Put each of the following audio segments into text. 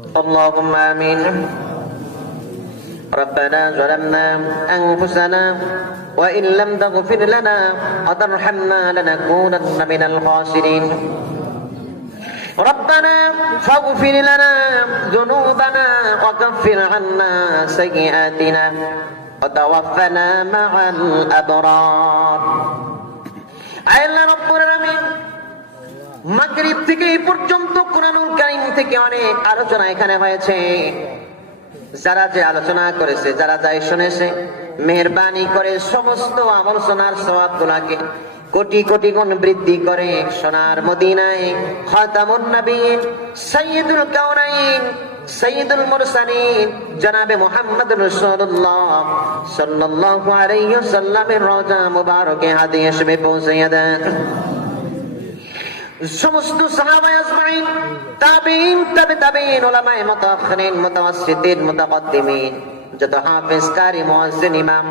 اللهم آمين. ربنا ظلمنا أنفسنا وإن لم تغفر لنا وترحمنا لنكونن من الخاسرين. ربنا فاغفر لنا ذنوبنا وكفر عنا سيئاتنا وتوفنا مع الأبرار. আল্লাহ রাব্বুল আলামিন মাগরিব থেকে এই পর্যন্ত কুরআনুল কারীম থেকে অনেক আলোচনা এখানে হয়েছে। যারা যে আলোচনা করেছে, যারা যাই শুনেছে, মেহেরবানি করে সমস্ত আমল শোনার সওয়াবগুলোকে কোটি কোটি গুণ বৃদ্ধি করে সোনার মদিনায় খাতামুন নবীন সাইয়্যিদুল কাউনাইন সাইয়্যিদুল মুরসালিন জনাবে মুহাম্মদ রাসূলুল্লাহ সাল্লাল্লাহু আলাইহি ওয়াসাল্লামের রওজা মুবারকে হাদিয়া হিসেবে পৌঁছাইয়া দেন। সমস্ত সাহাবায়ে আজমাইন, তাবিঈন, তাবিঈন, উলামায়ে মুতাআখিরিন, মুতাওয়াসসিতিন, মুতাকদ্দিমিন, যত হাফেজ, কারি, মুয়াজ্জিন, ইমাম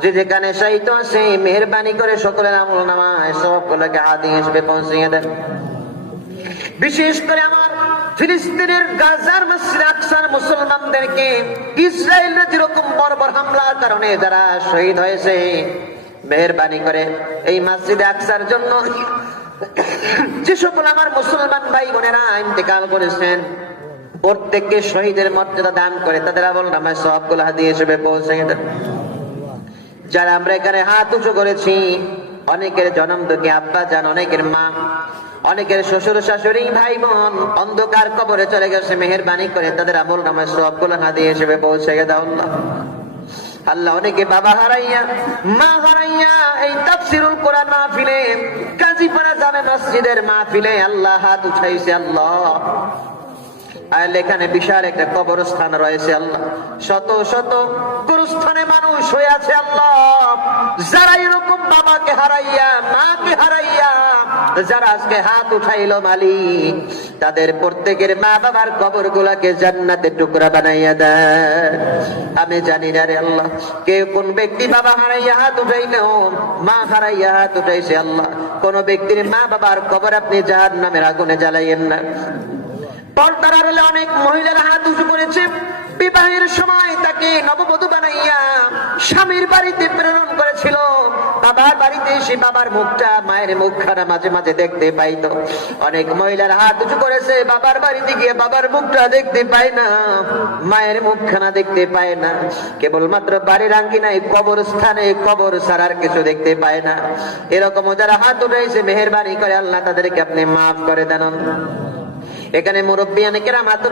যে যেখানে শাহিদ আছে, মেহেরবানি করে সকলের আমলনামায় সবগুলোকে হাদিয়া হিসেবে পৌঁছিয়ে দেন। বিশেষ করে আমার ফিলিস্তিনের গাজার মসজিদ আকসার মুসলমানদেরকে ইসরায়েলের যেরকম বর্বর হামলার কারণে যারা শহীদ হয়েছে, মেহেরবানি করে এই মসজিদ আকসার জন্য যে সকল আমার মুসলমান ভাই বোনেরা ইন্তেকাল করেছেন, প্রত্যেককে শহীদের মর্যাদা দান করে তাদের আমলনামায় সওয়াবগুলো হাদিয়া হিসেবে পৌঁছে দেন। যারা আমরা এখানে হাত উঁচু করেছি, অনেকের জনম দুঃখী আব্বা জান, অনেকের মা, অনেকের শ্বশুর শাশুড়ি, ভাই বোন অন্ধকার কবরে চলে গেছে, মেহেরবানি করে তাদের আমলনামায় সওয়াবগুলো হাদিয়া হিসেবে পৌঁছে দাও আল্লাহ। আল্লাহ অনেকে বাবা হারাইয়া, মা হারাইয়া এই তাফসীরুল কোরআন মাহফিলে, কাজীপাড়া জামে মসজিদের মাহফিলে আল্লাহ হাত উঠাইছে। আল্লাহ আর এখানে বিশাল একটা কবরস্থান রয়েছে আল্লাহ, শত শত কবরস্থানে মানুষ হয়ে আছে আল্লাহ। যারা এরকম বাবাকে হারাইয়া, মাকে হারাইয়া যারা আজকে হাত উঠাইলো মালিক, তাদের প্রত্যেকের মা বাবার কবর গুলাকে জান্নাতের টুকরা বানাইয়া দেন। আমি জানি না রে আল্লাহ, কে কোন ব্যক্তি বাবা হারাইয়া হাত উঠাইলো, মা হারাইয়া হাত উঠাইছে আল্লাহ। কোন ব্যক্তির মা বাবার কবর আপনি জাহান্নামের আগুনে জ্বালাইয়েন না। পর্দার আড়ালে অনেক মহিলারা হাত উঁচু করেছে, বিবাহের সময় তাকে নববধূ বানাইয়া স্বামীর বাড়িতে প্রেরণ করেছিল। বাবার বাড়িতে এসে বাবার মুখটা, মায়ের মুখখানা মাঝে মাঝে দেখতে পাইতো। অনেক মহিলার হাত উঁচু করেছে, বাবার বাড়িতে গিয়ে বাবার মুখটা দেখতে পায় না, মায়ের মুখখানা দেখতে পায় না। কেবলমাত্র বাড়ির আঙ্গিনায় কবরস্থানে কবর ছাড়ার কিছু দেখতে পায় না। এরকম যারা হাত উঠাইছে, মেহেরবানি করে আল্লাহ তাদেরকে আপনি মাফ করে দেন। এখানে মুরব্বিয়ানে কেরাম হাত